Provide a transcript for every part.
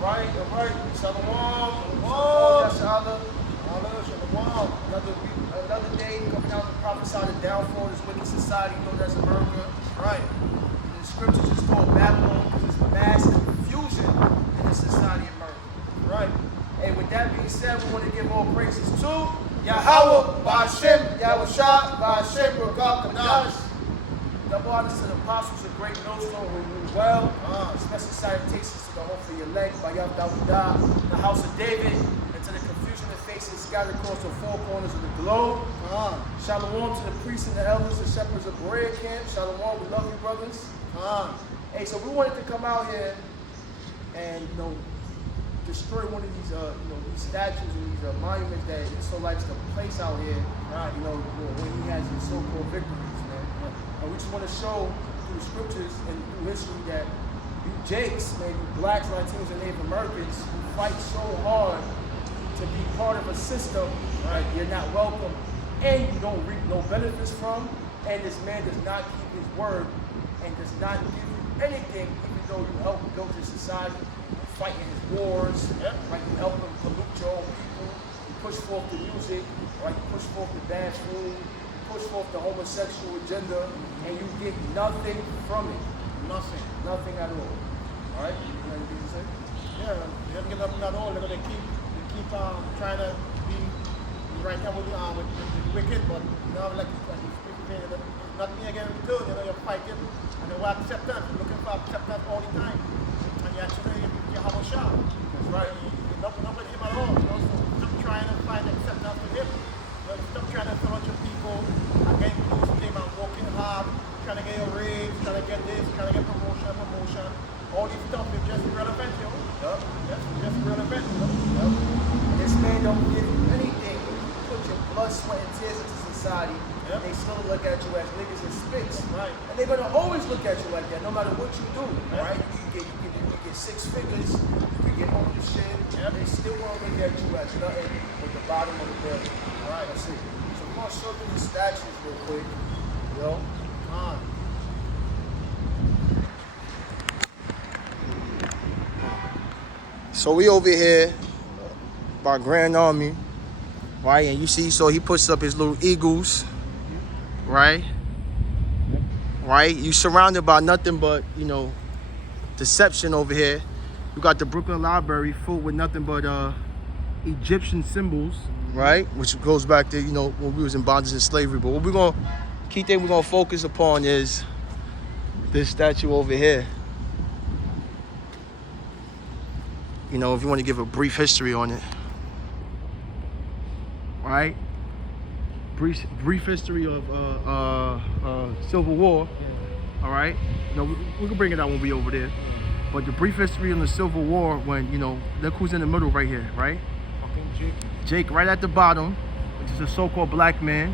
Right, all right. Shalom. Shalom. Another day coming out to prophesy the downfall of this wicked society known as America. Right. The scriptures is called Babylon because it's mass confusion in the society of America. Right. And with that being said, we want to give all praises to Yahweh, Ba'ashem, Yahushua, Ba'ashem, Rakam, Kadash. Double honors to the apostles of great millstone who rule well. Special salutations to the hopefully elect by Yahweh, the house of David, and to the confusion that faces scattered across the four corners of the globe. Shalom to the priests and the elders and shepherds of Berea camp. Shalom, we love you, brothers. Hey, so we wanted to come out here and destroy one of these these statues and these monuments that Israel likes to place out here. Right. When he has his so-called victories, man. And we just want to show through the scriptures and through history that you Jakes, man, you blacks, Latinos, and Native Americans who fight so hard to be part of a system that you're not welcome and you don't reap no benefits from, and this man does not keep his word and does not give you anything, even though you help build your society, fighting his wars, right? You help him pollute your own people, you push forth the music, right? You push forth the bad food, push forth the homosexual agenda, and you get nothing from it. Nothing at all. All right? You have anything to say? Yeah, they haven't given up at all. They keep trying to be right now with the wicked, but like nothing against the good. You're fighting, and they want acceptance, looking for acceptance all the time. And you actually you have a shot. That's right. You're not with him at all. So stop trying to find acceptance with him. Stop trying to surround your people against him and working hard, trying to get a raise, trying to get this, trying to get promotion. All this stuff is just irrelevant, yo. Just irrelevant, This man don't give you anything. You put your blood, sweat, and tears into society, and they still look at you as niggas and spits. Right. And they're gonna always look at you like that, no matter what you do. Right? You get 6 figures, you can get ownership, they still won't look at you as nothing but the bottom of the barrel. Alright, let's see. So we're gonna show you the statues real quick. So we over here by Grand Army, right? And you see, so he puts up his little eagles, right? Right? You surrounded by nothing but, deception over here. You got the Brooklyn Library full with nothing but Egyptian symbols, right? Which goes back to, when we was in bondage and slavery. But what key thing we're gonna focus upon is this statue over here. If you want to give a brief history on it, right? Brief history of Civil War, all right? We can bring it out when we over there. But the brief history on the Civil War, when, look who's in the middle right here, right? Jake right at the bottom, which is a so-called black man,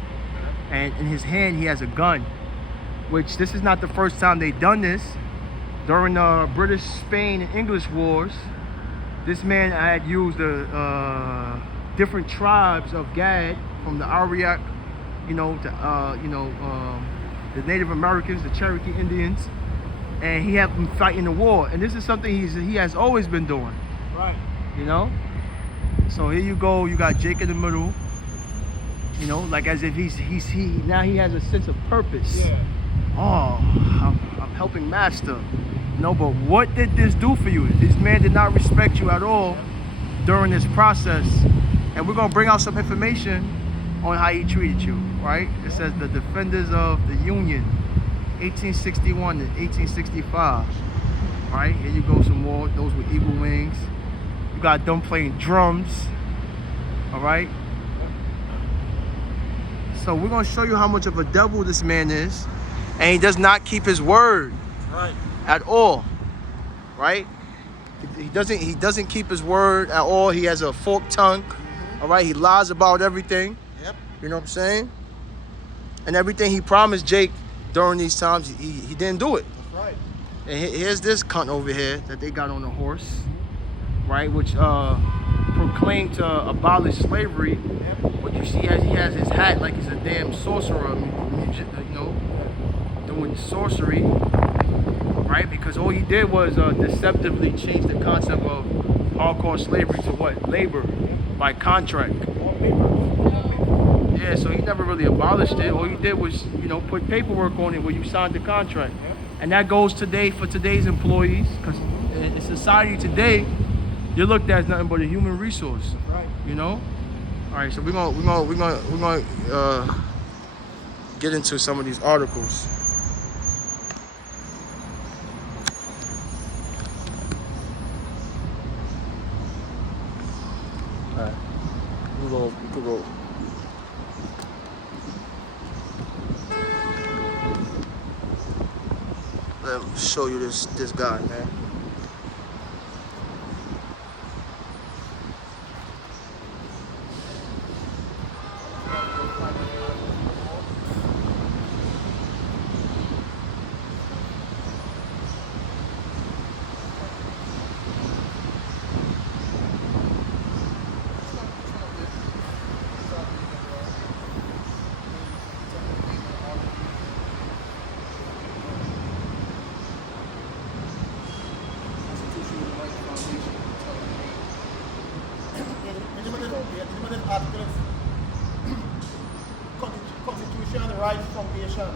and in his hand he has a gun, which this is not the first time they've done this. During the British, Spain, and English wars, this man had used the different tribes of Gad, from the Ariak, the Native Americans, the Cherokee Indians, and he had them fight in the war. And this is something he has always been doing. Right. So here you go. You got Jake in the middle. Like as if he now he has a sense of purpose. Yeah. Oh, I'm helping master. But what did this do for you? This man did not respect you at all during this process. And we're gonna bring out some information on how he treated you, right? It says the defenders of the Union, 1861 to 1865. Right, here you go, some more, those with eagle wings. You got them playing drums, all right? So we're gonna show you how much of a devil this man is, and he does not keep his word. Right. At all, right? He doesn't keep his word at all. He has a forked tongue, all right? He lies about everything. Yep. You know what I'm saying? And everything he promised Jake during these times, he didn't do it. That's right. And here's this cunt over here that they got on a horse, right? Which proclaimed to abolish slavery. Yep. But you see, he has his hat like he's a damn sorcerer, doing sorcery. Right, because all he did was deceptively change the concept of hardcore slavery to what? Labor by contract. More paper. Yeah, so he never really abolished it. All he did was, put paperwork on it where you signed the contract. And that goes today for today's employees, because in society today, you're looked at as nothing but a human resource. Right. All right, so we're gonna get into some of these articles. All right, we could go. Let me show you this guy, man. Constitution, right foundation.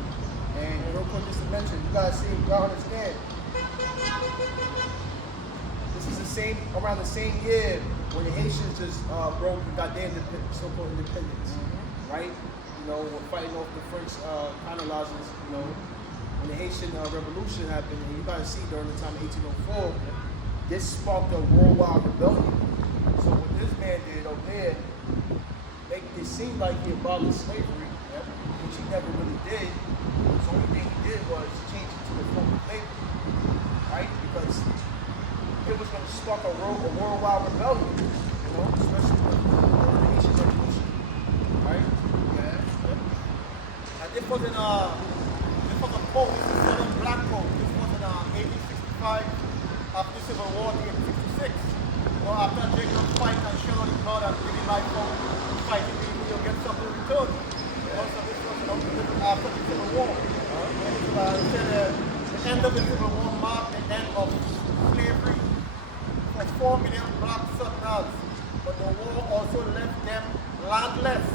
And real quick, just to mention, you guys see, y'all understand. This is around the same year when the Haitians just broke and got their so-called independence, right? We're fighting off the French colonizers. When the Haitian Revolution happened, and you guys see during the time of 1804, this sparked a worldwide rebellion. So what this man did over there, make it seem like he abolished slavery, which he never really did. The only thing he did was change it to the form of labor, right? Because it was going to spark a worldwide rebellion, especially with the Haitian Revolution, right? And this was in a code, this was a black code. This was in 1865, after the Civil War, 1866. After Jacob fight and shed all his blood and giving life for fighting, you'll get something in return. Also, this was after the Civil War. The end of the Civil War marked the end of slavery for 4 million black Southerners. But the war also left them landless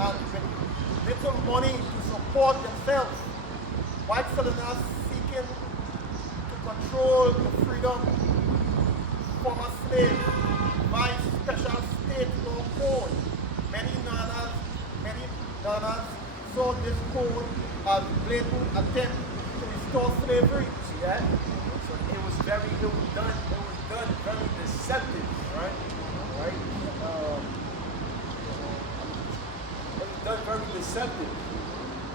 and with little money to support themselves. White Southerners seeking to control the freedom from a slave by special state law code. Many Northerners saw this code as blatant attempt to restore slavery. See that? So it was done very deceptive, right? Right? It was done very deceptive.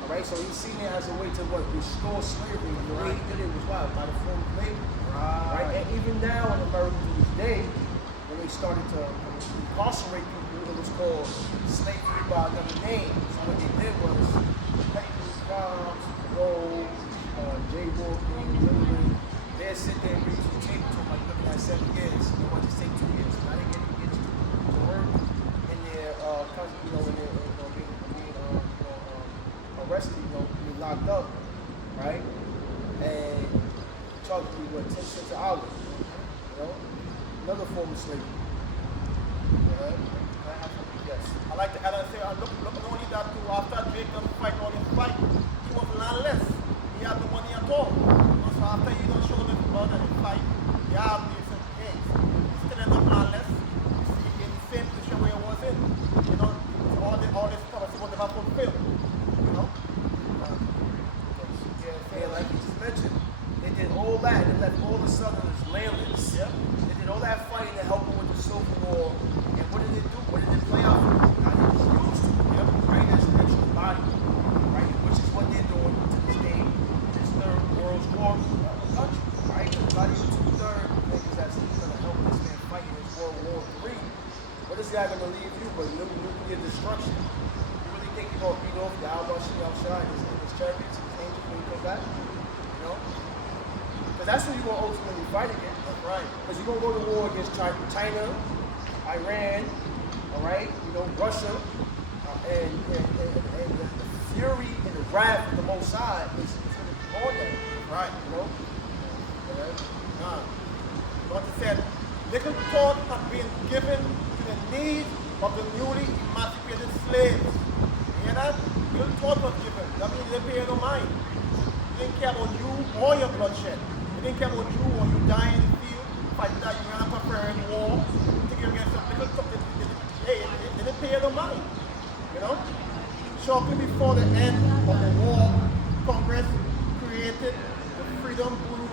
All right, so he's seen it as a way to restore slavery, and the way he did it was by the form of labor. Right? And even now in America to this day, when they started to incarcerate people, it was called slavery by another name. So what they did was petty crimes, parole, jaywalking, littering. They'd sit there and read some tape to them, like looking at 7 years. They wanted to take 2 years. Now they get to work in their country, being arrested, being locked up, right? And charging you 10 cents an hour, another form of slavery. Yes. I like to add and say, look not only that too, after Jacob fight all his fight, he was landless. He had no money at all. So after you don't show them blood and fight, you have these things. He still end up landless. You see, in the same position where he was in. All this prophecy was never fulfilled. Yeah, like you just mentioned, they did all that. They left all the Southerners landless. Yeah. They did all that fighting to help them with the Civil War. And what did it do? What did it play out for? Now they just used them, right, as an extra body, right? Which is what they're doing to this day, this third world war country, right? Everybody who took third niggas that's going to help this man fight in this World War III. What is that going to leave you but nuclear destruction? You really think you're going to beat off the Al-Bashir al-Shah and his chariots and his angels when you come back? Because that's what you're going to ultimately fight against. Right. Because you're going to go to war against China, Iran, all right, Russia, and the fury and the wrath of the Most High is going to be on that. Right. Right? What you said, Little thought of being given to the needs of the newly emancipated slaves. You hear that? Little thought was given. That means they pay no mind. They didn't care about you or your bloodshed. They didn't care about you or you dying in the field, fighting that you ran up preparing war, thinking against some little thought. They didn't pay no mind. You know? Shortly before the end of the war, Congress created the Freedom Bureau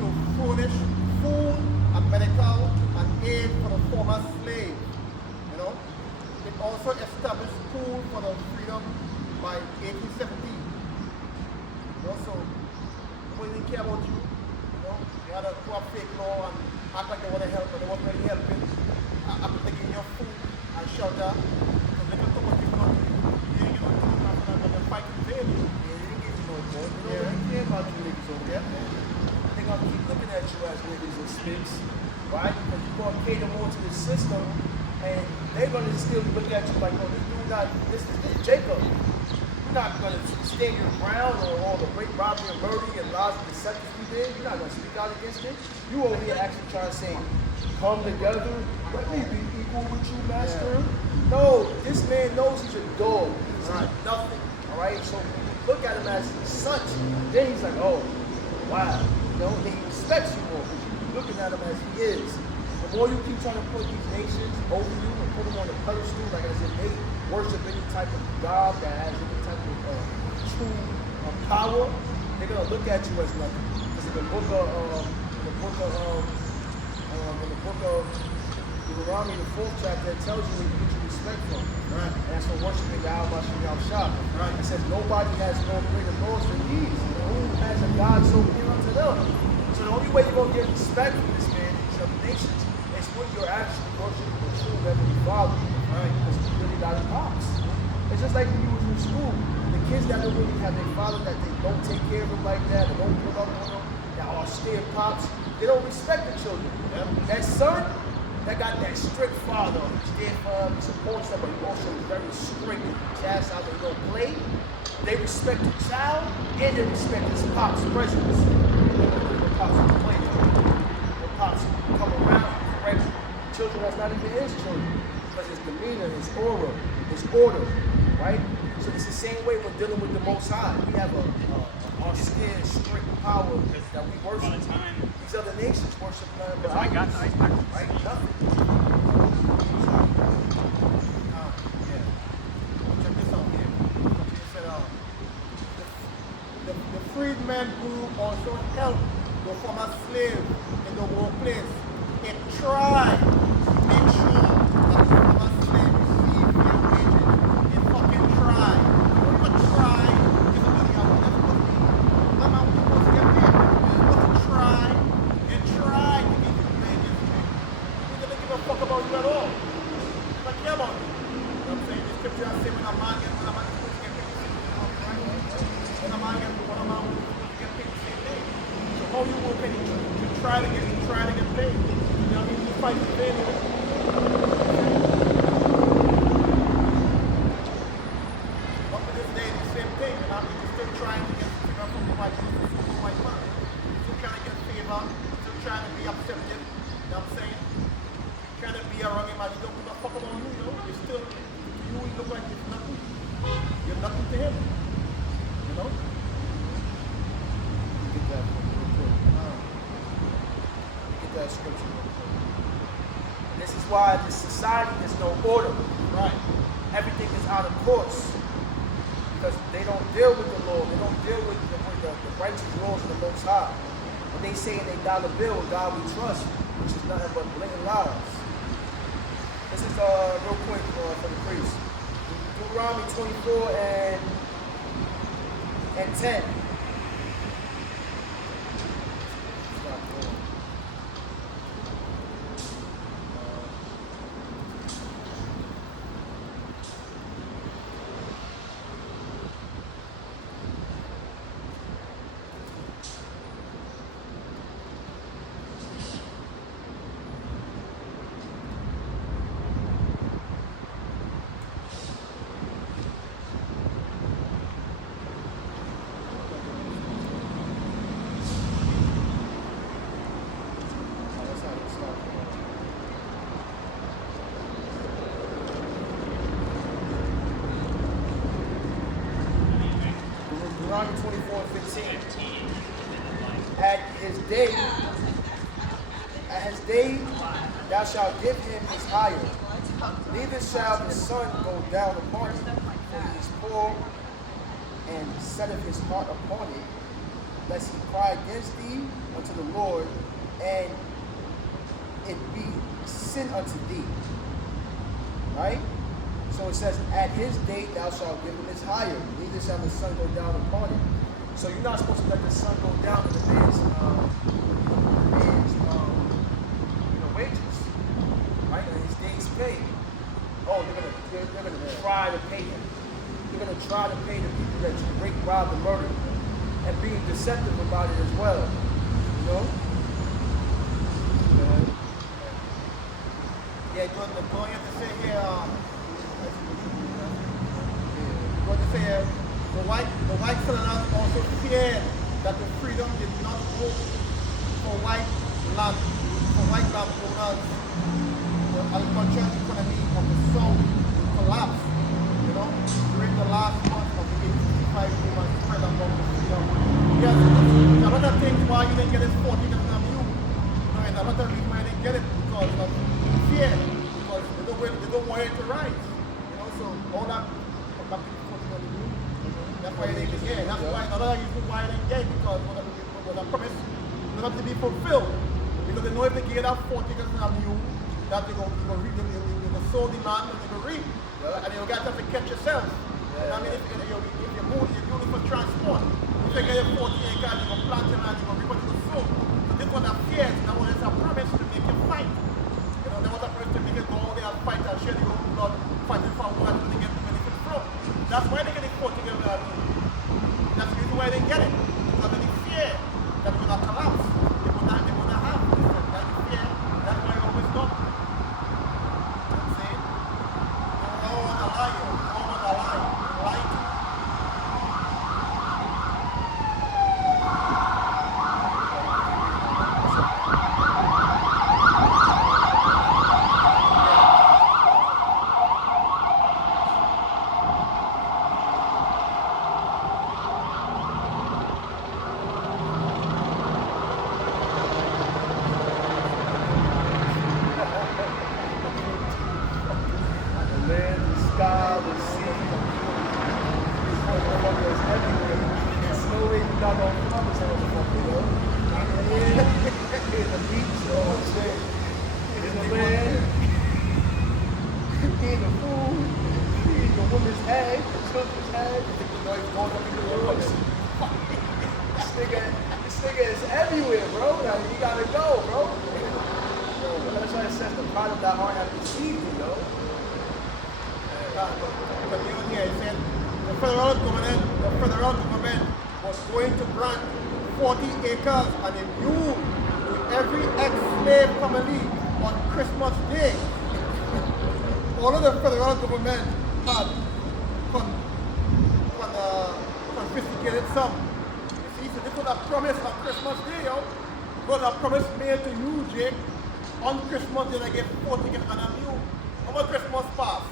to furnish food and medical and aid for the former slaves. You know, it also established school for the freedom by 1817. You know, so nobody didn't care about you. You know, they had a poor fake law and act like they want to help, but they weren't really helping. After taking your food and shelter, because they could what you've done to you. They didn't give you no after that, but they're fighting daily. Yeah, they didn't give you no more. You know, they care about you niggas over there. They gonna keep looking at you as niggas and spits, right? Because you're gonna cater more to the system, and they're gonna still look at you like, oh, this dude not, this is Jacob. You're not gonna stand your ground on all the rape, robbery, and murder, and lies and deceptions you did. You're not gonna speak out against it. You over here actually trying to say, come together, let me be equal with you, master. Yeah. No, this man knows he's a dog. He's nothing, all right? So look at him as such. Then he's like, oh, wow. You know, he respects you more because you're looking at him as he is. The more you keep trying to put these nations over you and put them on a pedestal, like I said, they worship any type of God that has any type of true power, they're gonna look at you as nothing. Because in the book of Deuteronomy, the 4th chapter, it tells you where you get your respect from. Right. And that's from worshiping Yahweh Shem Shah. Right. It says nobody has no greater laws than these. Who has a God so near unto them? So the only way you're going to get respect from this man, these other nations, is when you're actually worshiping the true Heavenly Father. Right? Because you really got a pops. It's just like when you was in school. The kids that don't really have their father, that they don't take care of them like that, they don't put up on them, that are scared pops, they don't respect the children. Yep. That son, that got that strict father, he's there for him, he supports them, but he also is very strict and chastised, they don't play. They respect the child and they respect his pop's presence. When pops play, when pops come around, correct children that's not even his children, because his demeanor, his aura, his order, right? So it's the same way when dealing with the Most High. We have a scared, strict power that we worship. These other nations worship none but I got the ice pack. right? Nothing. Check this out here. It said, the freedmen group also helped the former slave in the workplace. It tried to make sure that the former slave received their wages. It fucking tried. Don't even try to give money out. That's what it means. I'm not supposed to get paid. You're supposed to try and try to give your wages paid. He doesn't give a fuck about you at all. He doesn't care about you. You know what I'm saying? The scripture I say when a man gets supposed to get paid, when a man gets supposed to get paid the same day. So how you will pay? You try to get paid. You know what I mean? You fight to pay anyway. Up to this day, the same thing. And I'm still trying to get favor from the white people, from the white man. Still trying to get favor, still trying to be accepted. You know what I'm saying? Trying to be around him, and you don't give a fuck about you, you know? You still, you look like you're nothing. You're nothing to him. You know? Get that real quick. Get that scripture real quick. And this is why this society, there's no order. Right. Everything is out of course. Because they don't deal with the law. They don't deal with the righteous laws of the Most High. When they say in their dollar bill, God we trust, which is nothing but blatant lies. This is real quick for the priest. Deuteronomy 24 and 10. Stop going. 15. At his day, thou shalt give him his hire. Neither shall the sun go down upon him, for he is poor, and setteth his heart upon it, lest he cry against thee unto the Lord, and it be sin unto thee. Right? So it says, at his date thou shalt give him his hire, neither shall the sun go down upon him. So you're not supposed to let the sun go down in the man's wages, right? And his day's pay. Oh, they're gonna try to pay him. They're gonna try to pay the people that you rape, rob, and murder, and being deceptive about it as well. You know? Yeah, going to say here, going to say here, the white settlers also feared that the freedom did not work for white landowners. The agricultural economy of the South collapsed, during the last month of the 1865 movement spread among the freedom. Yes, a lot of things why you didn't get this 40 different of you. And a lot of reasons why you didn't get it because of fear, because they don't want it to rise. So all that come back to the 40 of you. That's why they didn't get it. That's why another reason why they didn't get it, because what a promise not to be fulfilled. Because they know if they get that 40 of you, that they're going to sow the land and they're going to reap. Yeah. And you got to catch yourself. Yeah. I mean, if you're moving, you're doing it for transport. If you get your 40 acres, you're going to plant your land, you're going to reap what you're going to sow. So this one that fears, that one is a promise to make you fight. There was a promise to make you go out there and fight and share your own blood, fighting for what they get the benefit from. That's why they get it 40 acres. That's the reason why they get it. Because of the fear that will not collapse. They will not have this. That fear, that's why you always go. This nigga is everywhere, bro. Now, you gotta go, bro. That's why it says the pride of thy heart hath deceived you, yo. Here, it said the federal government was going to grant 40 acres and a mule to every ex-slave family on Christmas Day. All of the federal government had confiscated some. You see, so this was a promise on Christmas Day, yo. It was a promise made to you, Jake. On Christmas Day, they gave 40 acres and a mule. How about Christmas pass?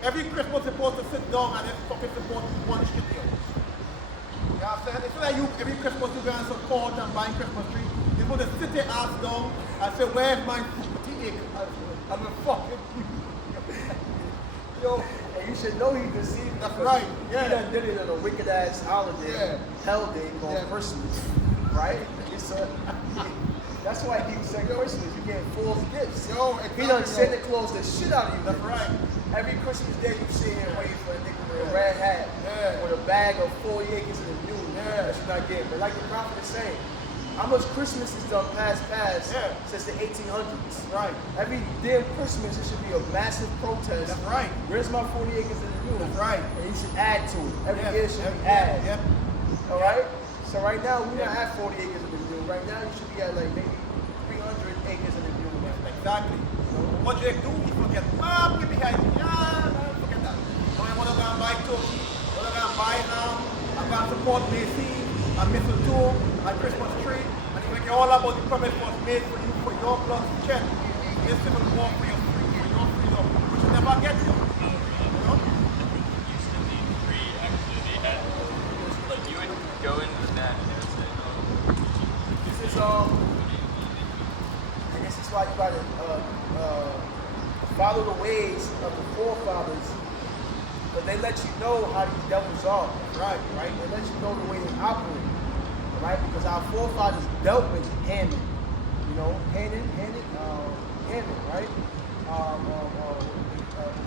Every Christmas you're supposed to sit down and then talk about one shit here. You know what I'm saying? It's like you, every Christmas you go and support and buy Christmas tree. You're supposed to sit your ass down and say, where's my 40 acres? I'm a fucking Yo, and you should know he deceived. That's right. Yeah. He done did it on a wicked ass holiday, hell day called Christmas, right? That's why he said Christmas. You get false gifts. Yo, exactly, he done Santa Claus the shit out of you. That's right. Every Christmas day you sit here waiting for a nigga with a red hat, with a bag of 40 acres and a mule. That you're not getting. But like the prophet is saying, how much Christmas is done past since the 1800s? Right. Every damn Christmas it should be a massive protest. That's right. Where's my 40 acres and a mule? That's right. And you should add to it. Every year should be added. Yep. All right. So right now we're not at 40 acres and a mule. Right now you should be at like maybe 300 acres and a mule. Exactly. What you do, you forget, Mom, get behind me. Forget that. I want to go and buy turkey, I want to go and buy ham, I'm going to support Macy, and mistletoe, and Christmas tree, and you forget all about the promise was made for you, for your blood to check. This civil war for your freedom, which you never get to. You know? Used to be free, actually, they had, like, you would go into the net and this is why you gotta follow the ways of the forefathers, but they let you know how these devils are, right? They let you know the way they operate, right? Because our forefathers dealt with Haman, Haman, right?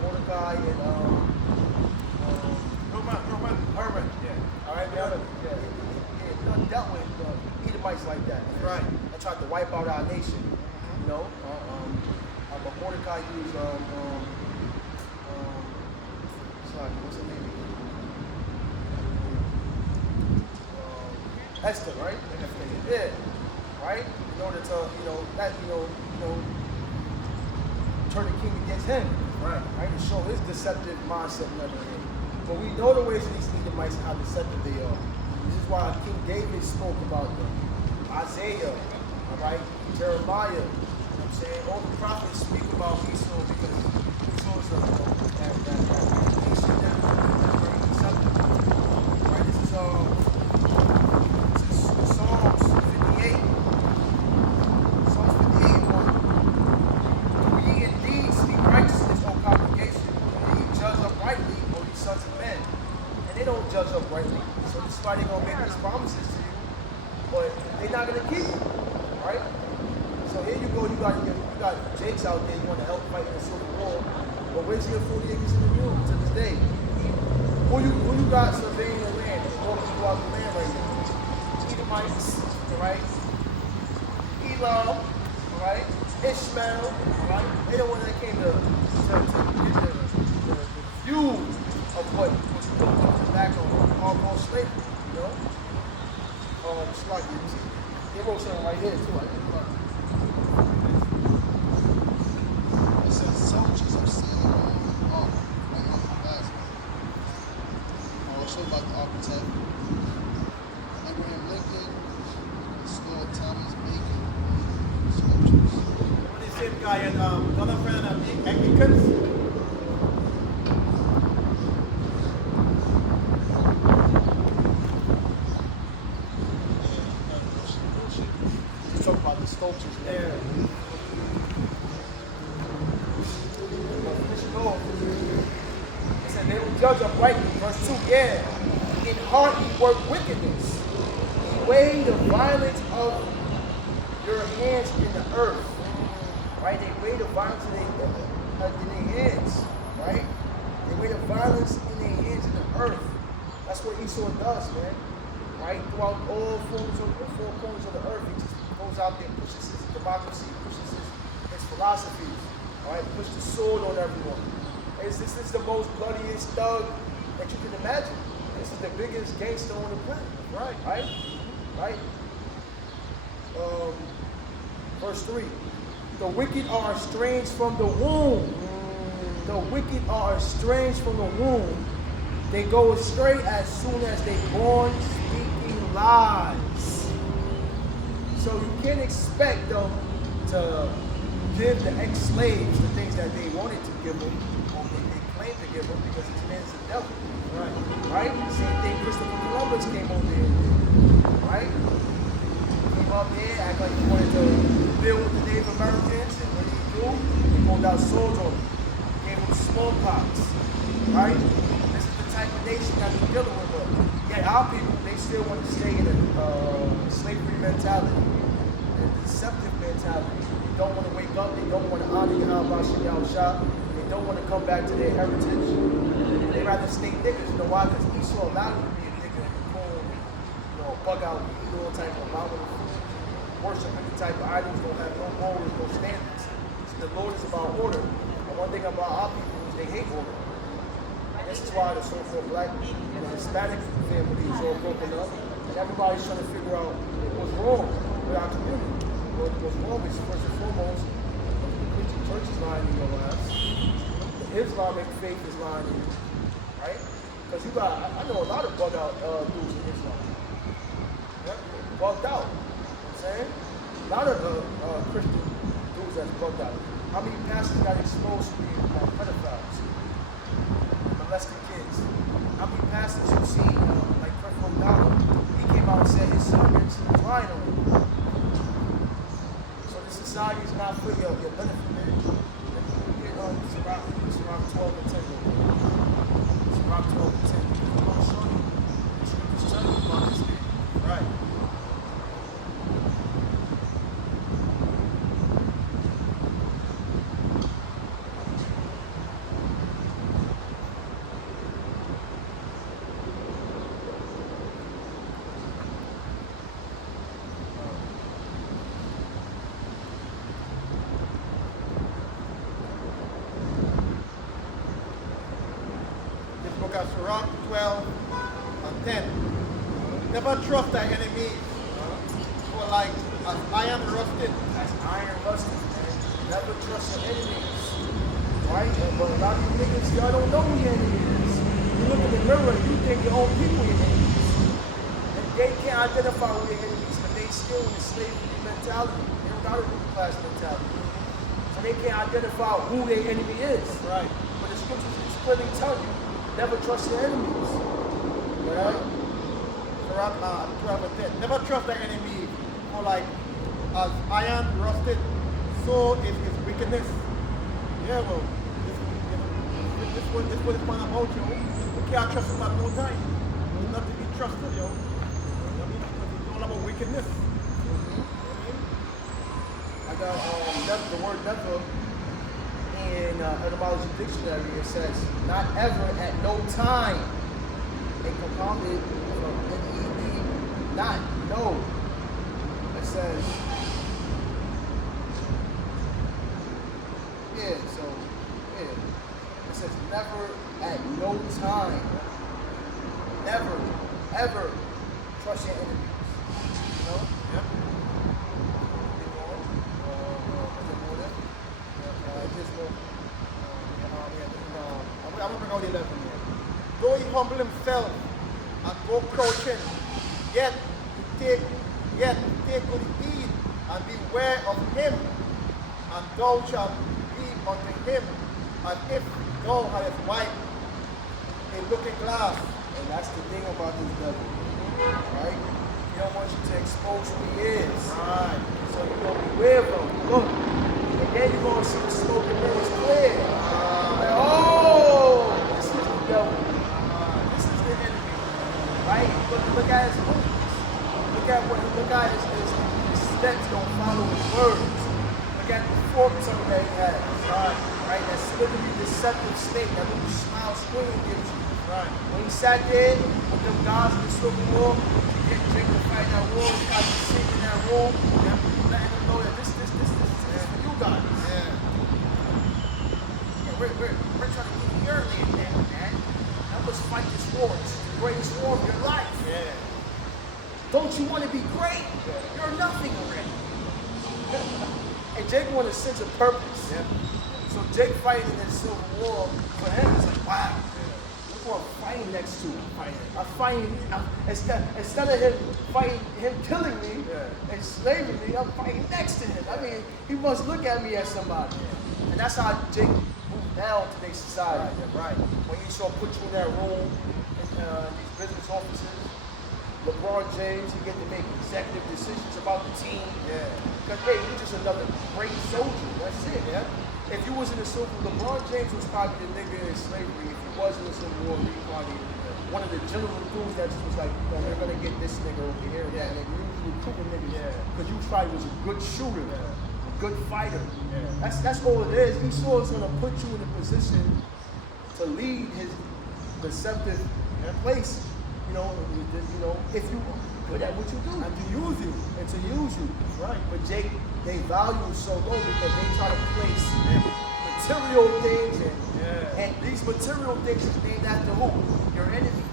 Mordecai and Herman, yeah. All right, dealt with Edomites like that, right? They tried to wipe out our nation, but Mordecai used what's her name? Esther, right? Yeah, right? In order to, turn the king against him, right? To show his deceptive mindset and everything. But we know the ways of these Edomites and how deceptive they are. This is why King David spoke about them. Isaiah, all right? Jeremiah, you know what I'm saying? All the prophets speak about Esau because Esau is that nation that very deceptive. Right? This is Psalms 58. Psalms 58, 1. Do ye indeed speak righteousness, O congregation? Do ye judge uprightly, O ye sons of men? And they don't judge uprightly. So this is why they're going to make these promises to you, but they're not going to keep it, right? So here you go, you got Jakes out there, you want to help fight in the Civil War, but where's your 40 acres in the mule to this day? Who you got surveying the land, walking throughout the land right now? Edomites, all right? Elam, all right? Ishmael, all right? They the ones that came to get the view of what was put on the back of hardcore slavery, It's like they wrote something right here too. It says soldiers are sailing on armor, right off the last one. Also about the architect, Abraham Lincoln, Stuart Thomas Bacon, sculptures. What is same guy and Jonathan and Anglicans? Talk about the sculptures. Yeah. It said they will judge uprightly. Verse 2, yeah. In heart ye work wickedness. Ye weigh the violence of your hands in the earth. Right? They weigh the violence in their hands. Right? They weigh the violence in their hands in the earth. That's what Esau does, man. Right? Throughout all four corners of the earth, he just goes out there and pushes his democracy, pushes his philosophies, all right, push the sword on everyone. This is the most bloodiest thug that you can imagine. This is the biggest gangster on the planet, right? Verse 3, the wicked are estranged from the womb. The wicked are estranged from the womb. They go astray as soon as they're born, speaking lies. So you can't expect them to give the ex-slaves the things that they wanted to give them, or they claimed to give them, because this man's the devil. Right? Same thing Christopher Columbus came over here and did. Right? Came up here, act like he wanted to deal with the Native Americans, and what did he do? He pulled out swords on them. Gave them smallpox. Right? This is the type of nation that we're dealing with. But yet our people, they still want to stay in a slavery mentality, a deceptive mentality. They don't want to wake up. They don't want to honor Yahweh Shah Shah. They don't want to come back to their heritage. They rather stay niggas. You know why? Because Esau allowed you to be a nigga and corn, bug out, eat all type of abominable food, worship any type of idols, don't have no morals, no standards. So the Lord is about order. And one thing about our people is they hate order. This is why the so-called black and Hispanic family is all broken up, and everybody's trying to figure out what's wrong with our community. What's wrong is, first and foremost, the Christian church is lying in your lives. The Islamic faith is lying in you, right? Because I know a lot of bug out dudes in Islam. Yep, bugged out. You know what I'm saying? A lot of Christian dudes that's bugged out. How many pastors got exposed to being pedophiles? Molesting kids. How many pastors you see, like Creflo Dollar, he came out and said his sermons was lying on him. society is not for your benefit, man. Sirach 12 and 10. Sirach 12 and 10. I'm going to show you. The scriptures tell you about this man. Right. Look at Sirach 12 and 10. Never trust thy enemies, for like as iron rusted. That's iron rusted, man. Never trust your enemies. Right? But a lot of you niggas, y'all don't know who your enemy is. You look in the mirror, you think your own people your enemies. And they can't identify who their enemies, but they still in the slavery mentality. They don't got a middle class mentality. So they can't identify who their enemy is. Right. But the scriptures is clearly tell you, never trust your enemies. Right? Sirach 12 and 10. Never trust thy enemy, for like as iron rusted, so is his wickedness. Yeah, well, this what is one about you. You can't trust him at no time. He's not to be trusted, yo. You know what I mean? Because it's all about wickedness. You know what I got the word never in etymology dictionary. It says not ever at no time. It compounded from N-E-D, not, no. It says, it says never at no time. Never, ever trust your enemies. You know? Yep. I'm going to bring out the 11 here. Though he humble himself and go crouching, yet take good heed and beware of him, and thou shalt be unto him as if thou hadst wiped a looking glass. And that's the thing about this devil. Right? He don't want you to expose who he is. Right. So you're going to beware of him. Look. And then you're going to see the smoke and mirrors clear. Like, oh, this is the devil. This is the enemy. Right? Look at his movies. Look at his steps don't follow his words. Look at the fortune that he has. Right? That slippery, deceptive state, that little smile screen gives you. Right. When he sat there with them guys in the Civil War, get Jake to fight that war, he got to sit in that room, letting them know that this is for you guys. Yeah. Yeah, we're trying to get your land down, man. Help us fight this war. This is the greatest war of your life. Yeah. Don't you want to be great? You're nothing already. And Jake wanted a sense of purpose. Yeah. So Jake fighting in the Civil War, for him, it's like, wow. Look who I'm fighting next to. I'm fighting, instead of him killing me, enslaving me, I'm fighting next to him. I mean, he must look at me as somebody. And that's how Jake moved down to today's society. Right. When he saw put you in that room, in these business offices, LeBron James, he get to make executive decisions about the team. Yeah. Because, hey, you're just another great soldier. That's it. Yeah. If you was in the Civil War, LeBron James was probably the nigga in slavery. If he was in the Civil War, he probably one of the general dudes that just was like, you know, we're gonna get this nigga over here and that nigga. You usually recruiting niggas because you probably was a good shooter, a good fighter. That's all it is. Esau is gonna put you in a position to lead his deceptive place. You know, if you good at what you do, And to use you. and to use you. Right. But Jake, they value so low because they try to place material things and these material things is named after who? Your enemy.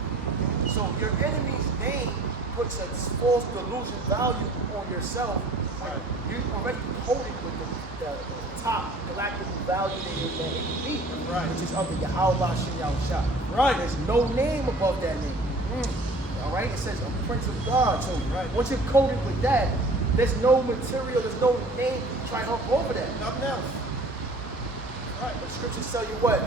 So your enemy's name puts a false delusion value on yourself. Right. You already quoted with the top galactic value that it can be, which is of the Yahweh Shem Yahusha. Right. There's no name above that name. All right, it says a Prince of God. So once you're coded with that, there's no material, there's no name to try to hop over that. Nothing else. Right, but scriptures tell you what?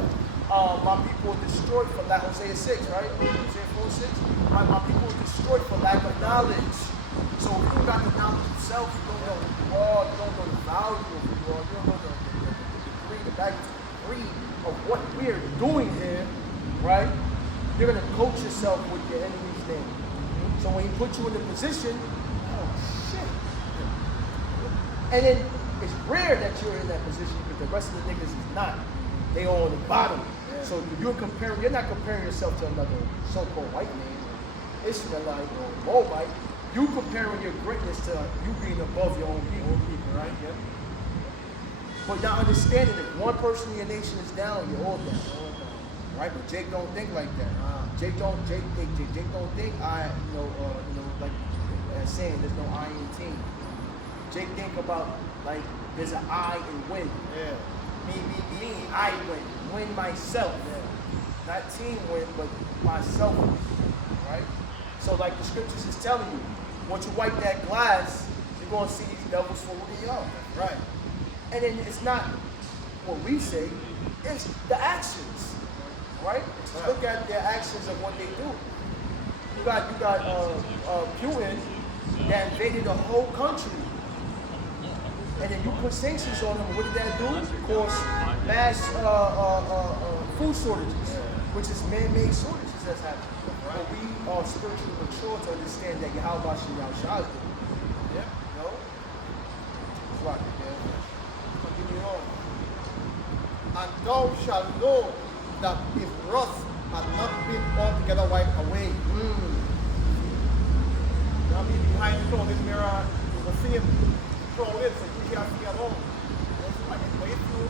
My people are destroyed for lack of Hosea 6, right? Hosea 4:6. My people are destroyed for lack of knowledge. So if you don't got the knowledge of self, you don't know who you are, you don't know the value of who you are, you don't know the magnitude, the degree of what we're doing here, right? You're gonna coach yourself with your enemy's name. So when he put you in the position, oh shit. And then it's rare that you're in that position because the rest of the niggas is not. They all on the bottom. Yeah. So you're not comparing yourself to another so-called white man, Israelite or Moabite. You comparing your greatness to you being above your own people, right? Yep. But now understanding that one person in your nation is down, you're all down. Right? But Jake don't think like that. Jake don't think like saying there's no I in team. Jake think about like there's an I in win. Yeah. Me, I win myself. Yeah. Not team win, but myself win. Right? So like the scriptures is telling you, once you wipe that glass, you're gonna see these devils for who they are. Right. And then it's not what we say, it's the actions. Right? Just look at their actions of what they do. You got Putin that invaded the whole country. And then you put sanctions on them. What did that do? Cause mass food shortages, which is man-made shortages that's happening. But we are spiritually mature to understand that Yahweh Shah is doing. Yeah. You know? It's right, man. Continue on. And thou shalt know that his wrath had not been altogether wiped away. Now me behind the throne, this mirror is the same throne, so you can't see at all. But if you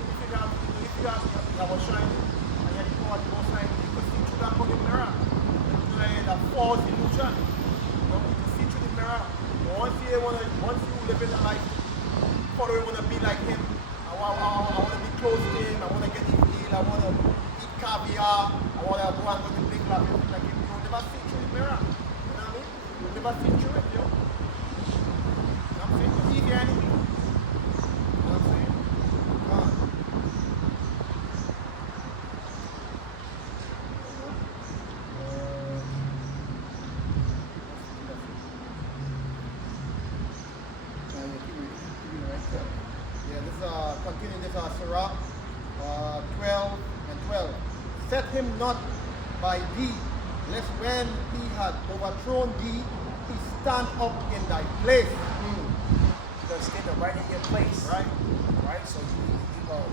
have a shine and you have the power to go shine, you can see through that fucking mirror. It's a false illusion. You can see through the mirror. Once you live in the life, follow you want to be like him. I want to be close to him. I want to get his deal. I want to eat caviar. I want to go and go to big club like him. You'll never see through the mirror. You know what I mean? You'll never see through it, yo. You know what I'm saying? You see the enemy. You know what I'm saying? God. Continue this Sirach 12 and 12. Set him not by thee, lest when he had overthrown thee, he stand up in thy place. Because stand right in your place. Right? Right? So he gonna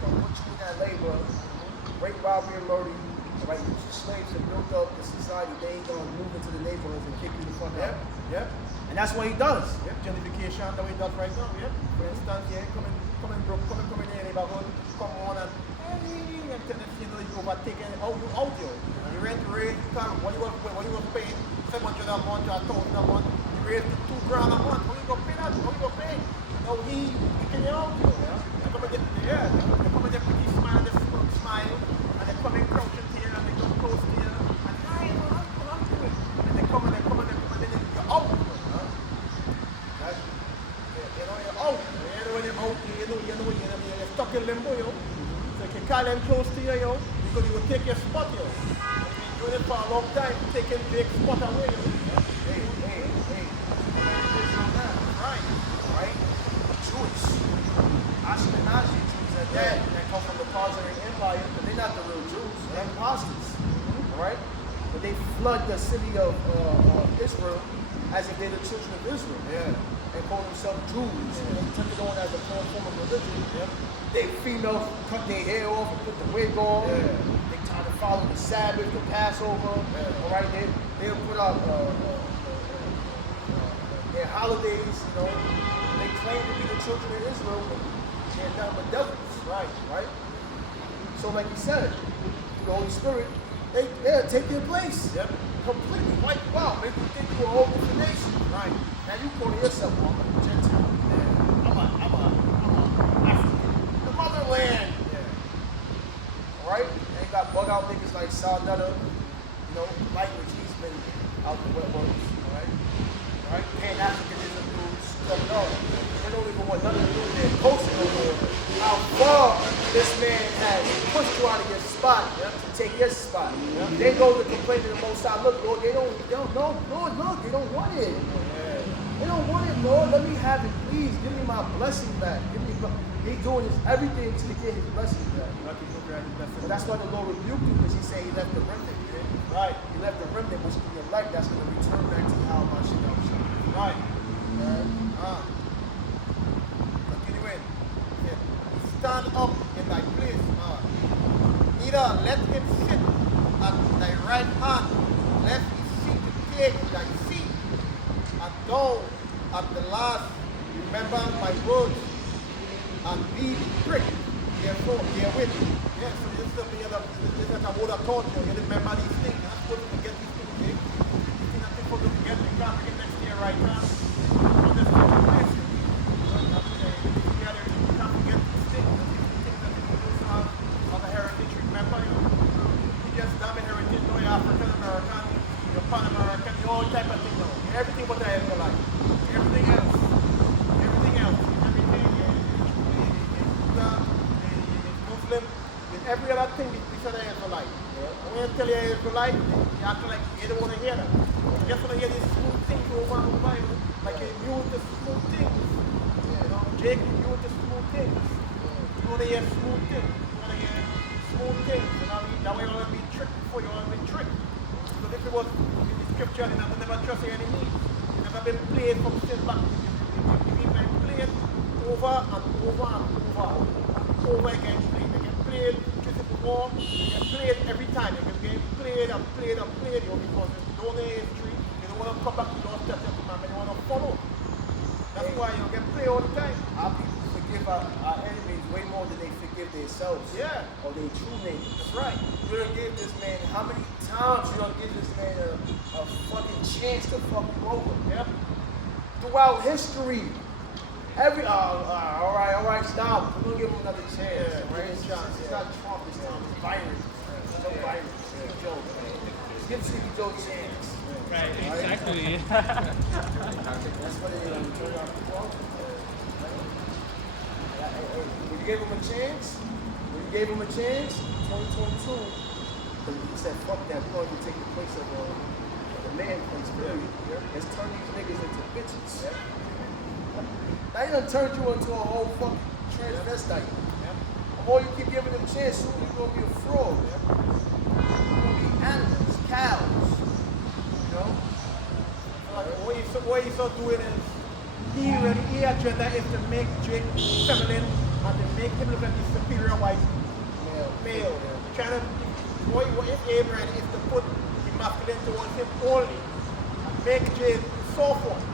put you in that labor, rape, robbery, and murder you. Right? Use the slaves that built up the society. They ain't gonna move into the neighborhoods and kick you the fuck out. Yep. And that's what he does. Yep. Gentrification, that way he does right now. Yep. For instance, yeah, come in your neighborhood, come on and tell them, you know, you overtaking out you. You rent rate, what you were paying, 700 a month or 1,000 a month, you raise to $2 grand a month. How you gonna pay that? How you gonna pay? Now he kicking you out, you know. They come and get pretty smile, they smile, and they come and crouch in here and they come close to you, and hi, I'm doing. And they come and then you're out. You know, you're out. When you're out, you're stuck in limbo, yo. So you can call them close to you, yo, because you will take your spot, yo. You've been doing it for a long time, taking Jake's spot away, yo. Hey. Right? Jewish. Ashkenazi Jews at that come from the Persian Empire, but they're not the real Jews. They're imposters. Right? But they flood the city of Israel as if they're the children of Israel. Yeah. They call themselves Jews, and they took it on as a form of religion. Yep. They females cut their hair off and put the wig on. Yeah. They try to follow the Sabbath, the Passover. Yeah. All right, they'll put out their holidays. You know, they claim to be the children of Israel, but they're nothing but devils. Right. So, like he said, through the Holy Spirit, they'll take their place. Yep. Completely wipe you out. Make you think you're a whole different nation. Right. Now you call yourself a Gentile. Yeah. I'm a African. The motherland. Yeah. Alright? And you got bug out niggas like Sal Nutter, you know, language he's been out the wet works. Alright? Pan-Africanism dudes coming up. They don't even want nothing to do with their culture no more. How far this man has pushed you out of your spot to take your spot. They go to complain to the Most High. Look, Lord, they don't want it. They don't want it, Lord. Let me have it, please. Give me my blessing back. He's doing everything to get his blessing back. But that's why the Lord rebuked him, because he said he left the remnant. Right. He left the remnant, which is your life. That's going to return back to how much you know. Right. Continuing. Yeah. Stand up in thy place. Neither let him sit at thy right hand, lest he seek to take thy seat. And thou at the last remember my words and be pricked therewith. Yes, so this is a word of thought. You remember these things. You're not supposed to forget these things. Okay? These things are supposed to forget. You can't forget next year right now. You can't forget these things. These things that you do have a heritage. Remember, you just damn a heritage. No, you're African American, you're Pan American, you're all type of things. No. You're everything but the Israelite. Everything else. Everything else. Everything. Muslim, with every other thing besides the Israelite. And when I tell you Israelite, you act like you don't want to hear that. You just want to hear these smooth things over and over, like you use the smooth things. You know, Jake, you use the smooth things. You want to hear smooth things. You want to hear smooth things. You know what I mean? That way you want to be tricked before you want to be tricked. So if it was in the scripture, you never trust your enemies. You never been played from sin back. You've been played over and over and over again. They get played just at the war. They get played every time. They get played and played and played, because they don't know history. They don't want to come back to those steps of commandment. They want to follow. That's why you get played all the time. Our people forgive our enemies way more than they forgive themselves. Yeah. Or their true neighbors. That's right. You don't give this man, how many times you don't give this man a fucking chance to fuck you over? Yep. Throughout history. All right, stop. We're gonna give him another chance. Yeah, Right? give him a chance. It's not Trump this time. It's Biden. It's no Biden. Steve Joe. Give Stevie Joe a chance. Right, exactly. That's what it is. You turn off the phone. When you gave him a chance, 2022, he said, fuck that, we're going to take the place of the man place, period. Let's turn these niggas into bitches. Now he done turned you into a whole fucking transvestite. The more you keep giving them chance, soon you're going to be a fraud. You're going to be animals, cows. You know? What he's so doing is, he agenda is to make Jake feminine and to make him look like the superior white male. Trying to, what his aim really is to put the masculine towards him only and make Jake soft one.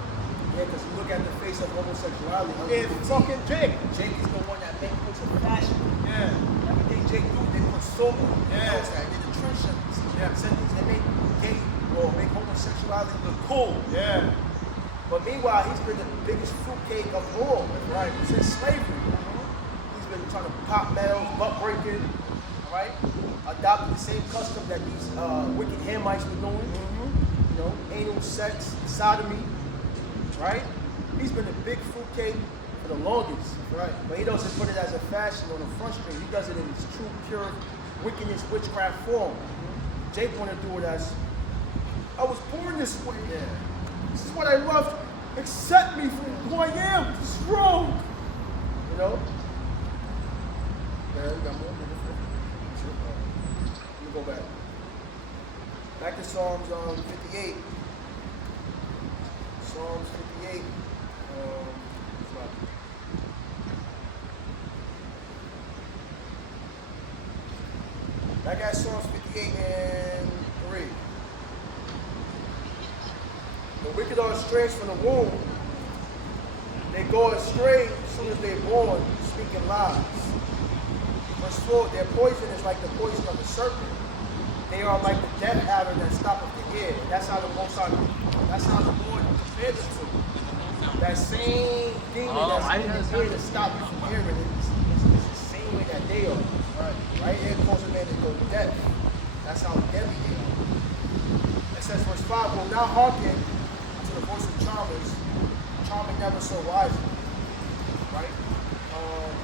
Yeah, because you look at the face of homosexuality. It's fucking Jake. Jake is the one that puts a fashion. Yeah. Everything Jake do, they put so much. Yeah. They did the trench shirts. Yeah. They make gay or make homosexuality look cool. Yeah. But meanwhile, he's been the biggest fruitcake of all. Right. Since slavery. He's been trying to pop males, butt breaking, right? Adopted the same custom that these wicked Hamites were doing. You know, anal sex, sodomy, right? He's been the big fruitcake for the longest. Right. But he doesn't put it as a fashion on the front string. He does it in its true, pure wickedness, witchcraft form. Jake want to do it as, I was born this way. Yeah. This is what I love. Accept me for who I am. Strong. You know? Yeah, we got more. Let me go back. Back to Psalms 58. Psalms 58. Back at Psalms 58 and 3. The wicked are estranged from the womb. They go astray as soon as they're born, speaking lies. Verse 4, their poison is like the poison of a serpent. They are like the death adder that stoppeth the ear. That's how the Lord compared them to. That same demon that's in the ear to stop you from hearing it. It's the same way that they are. Right here causes a man to go to death. That's how deadly they are. It says verse 5, will not hearken to the voice of charmers, charming never so wisely. Right?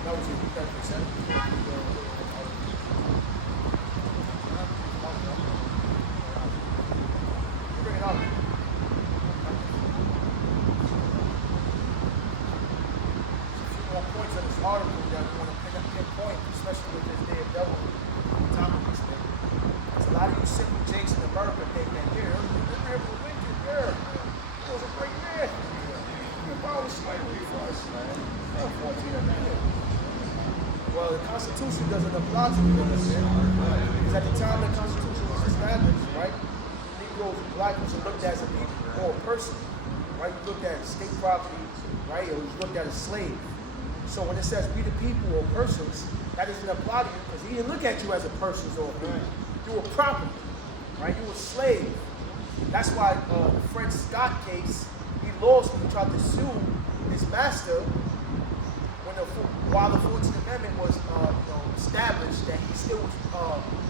That was it. That makes sense? Bring it up. points in this article that we want to pinpoint, especially with this day of devil on top of this thing. Because a lot of you simple jakes in America think that, yeah, Abraham was wicked, yeah. He was a great man. He abolished slavery for us, man. 14 Amendment. Well, the Constitution doesn't apply to you, understand? Because at the time the Constitution was established, right, Negroes and black was looked at as a people or a person, right? You looked at state property, right? Or you looked at a slave. So when it says we the people or persons, that doesn't apply to you because he didn't look at you as a person or a people. You were property, right? You were a slave. That's why the Fred Scott case, he lost when he tried to sue his master while the 14th Amendment was established, that he still was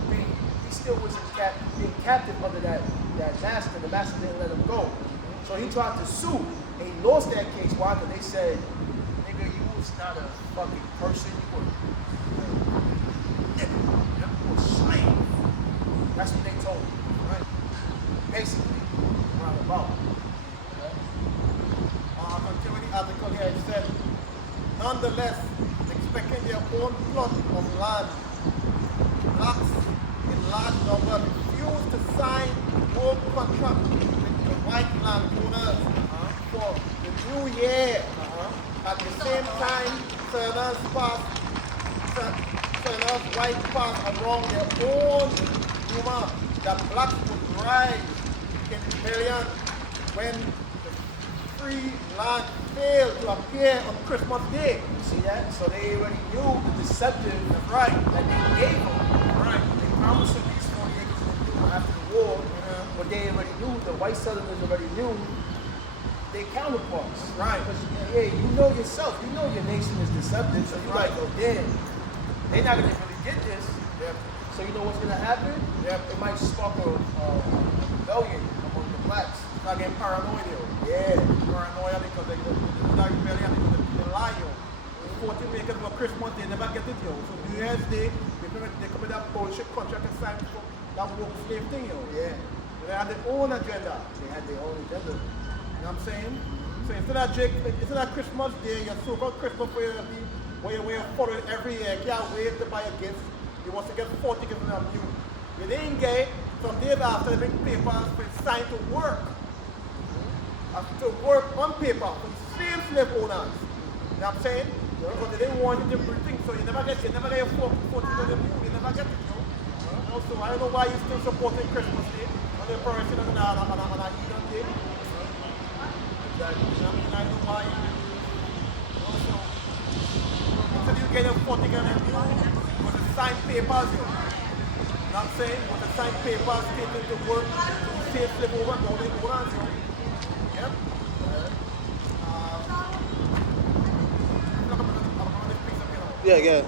being captive under that master. The master didn't let him go, so he tried to sue, and he lost that case. Why? Because they said, "Nigga, you was not a fucking person. You were a slave." That's what they told him, right? Basically, roundabout. Continue the article here. It said, nonetheless, expecting their own plot of land, blacks in large numbers refused to sign no contract with the white landowners for the new year. At the same time, Southerners white passed around their own rumor that blacks would rise in rebellion when the free land failed to appear on Christmas Day. You see that? So they already knew the deceptive right that they gave them. Right. They promised them these 40 acres of the after the war, but they already knew, the white settlers already knew their counterparts. Right. Because yeah, you know yourself, you know your nation is deceptive, so you're like, oh damn, they're not gonna really get this. Yep. So you know what's gonna happen? Yep. It might spark a rebellion among the blacks. Start getting paranoid, yo. Yeah. Paranoia because they start rebellion because they lie, yo. 14 acres for Christmas, they never get it, yo. So New Year's Day, they come with that bullshit contract and sign for that woke slave thing, yo. Yeah. They had their own agenda. They had their own agenda. You know what I'm saying? So instead of Christmas Day, your so-called Christmas where you follow it every year, you can't wait to buy a gift. You want to get 40 gifts from you. You didn't get it. Some days after, they bring papers for signed to work. To work on paper for the same slave owners. You know what I'm saying? Because they didn't want you to bring things, so you never get your 40 you never get it, yo. So I don't know why you're still supporting Christmas Day on the person on a Eden Day. Exactly. You know what I mean? I don't know why also instead you get a 40 with the signed papers, yo. You know what I'm saying? With the signed papers stating to work to save slave over all the owners, yo. Yep. Yeah, yeah.